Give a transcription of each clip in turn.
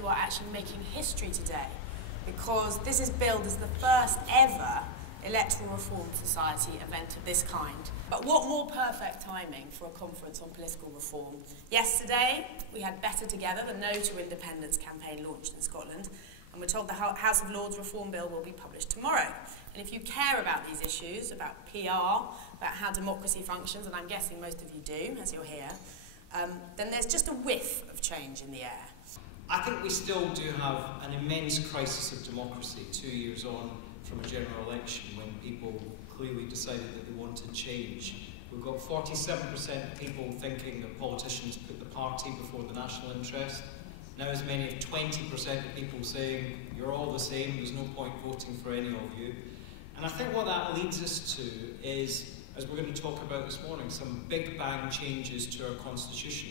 you are actually making history today, because this is billed as the first ever Electoral Reform Society event of this kind. But what more perfect timing for a conference on political reform? Yesterday, we had Better Together, the No to Independence campaign launched in Scotland, and we're told the House of Lords Reform Bill will be published tomorrow. And if you care about these issues, about PR, about how democracy functions, and I'm guessing most of you do, as you're here, then there's just a whiff of change in the air. I think we still do have an immense crisis of democracy 2 years on from a general election when people clearly decided that they wanted change. We've got 47% of people thinking that politicians put the party before the national interest. Now as many as 20% of people saying, you're all the same, there's no point voting for any of you. And I think what that leads us to is, as we're going to talk about this morning, some big bang changes to our constitution.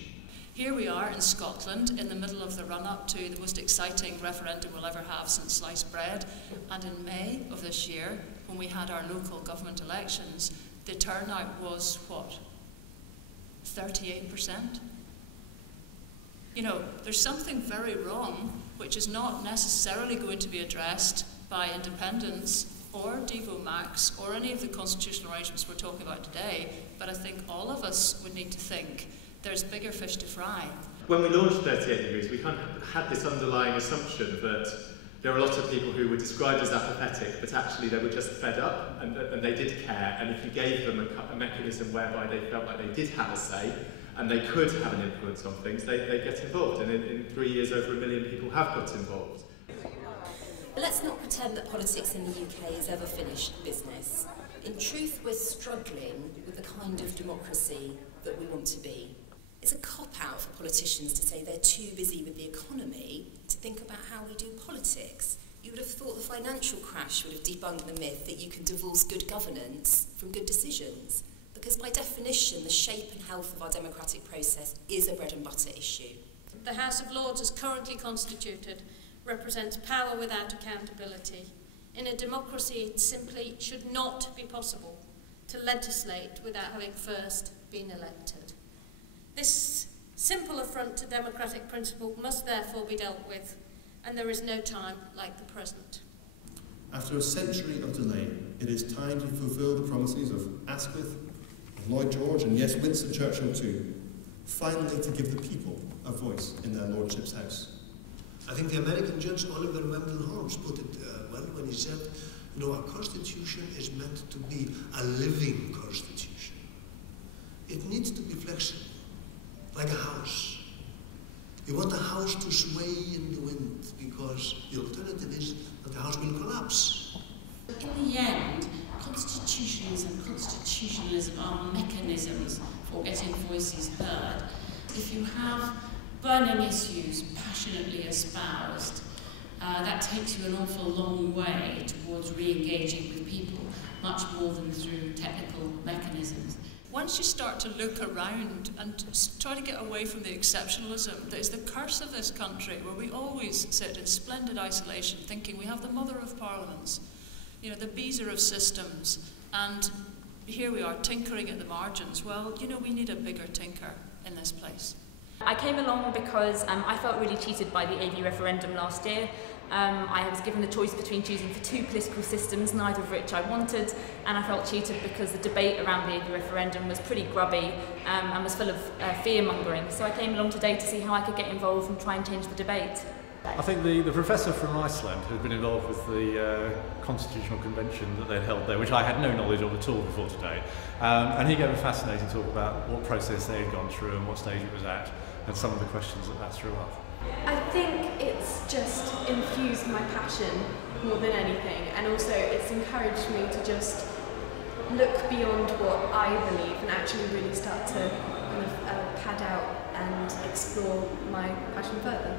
Here we are in Scotland in the middle of the run-up to the most exciting referendum we'll ever have since sliced bread. And in May of this year, when we had our local government elections, the turnout was, what, 38%? You know, there's something very wrong, which is not necessarily going to be addressed by independence or Devo Max or any of the constitutional arrangements we're talking about today, but I think all of us would need to think there's bigger fish to fry. When we launched 38 Degrees, we kind of had this underlying assumption that there were a lot of people who were described as apathetic, but actually they were just fed up and they did care, and if you gave them a mechanism whereby they felt like they did have a say and they could have an influence on things, they get involved, and in 3 years over 1 million people have got involved. But let's not pretend that politics in the UK is ever finished business. In truth, we're struggling with the kind of democracy that we want to be. It's a cop-out for politicians to say they're too busy with the economy to think about how we do politics. You would have thought the financial crash would have debunked the myth that you can divorce good governance from good decisions, because by definition, the shape and health of our democratic process is a bread and butter issue. The House of Lords, as currently constituted, represents power without accountability. In a democracy, it simply should not be possible to legislate without having first been elected. This simple affront to democratic principle must therefore be dealt with, and there is no time like the present. After a century of delay, it is time to fulfil the promises of Asquith, of Lloyd George, and yes, Winston Churchill too, finally to give the people a voice in their Lordship's house. I think the American judge Oliver Wendell Holmes put it well when he said, you know, a constitution is meant to be a living constitution. It needs to be flexible, like a house. You want the house to sway in the wind, because the alternative is that the house will collapse. In the end, constitutions and constitutionalism are mechanisms for getting voices heard. If you have burning issues passionately espoused, that takes you an awful long way towards re-engaging with people, much more than through technical mechanisms. Once you start to look around and try to get away from the exceptionalism that is the curse of this country, where we always sit in splendid isolation thinking we have the mother of parliaments, you know, the Beezer of systems, and here we are tinkering at the margins. Well, you know, we need a bigger tinker in this place. I came along because I felt really cheated by the AV referendum last year. I was given the choice between choosing for two political systems, neither of which I wanted, and I felt cheated because the debate around the AV referendum was pretty grubby and was full of fear-mongering. So I came along today to see how I could get involved and try and change the debate. I think the professor from Iceland who had been involved with the constitutional convention that they'd held there, which I had no knowledge of at all before today, and he gave a fascinating talk about what process they had gone through and what stage it was at, and some of the questions that threw up. I think it's just infused my passion more than anything, and also it's encouraged me to just look beyond what I believe and actually really start to kind of pad out and explore my passion further.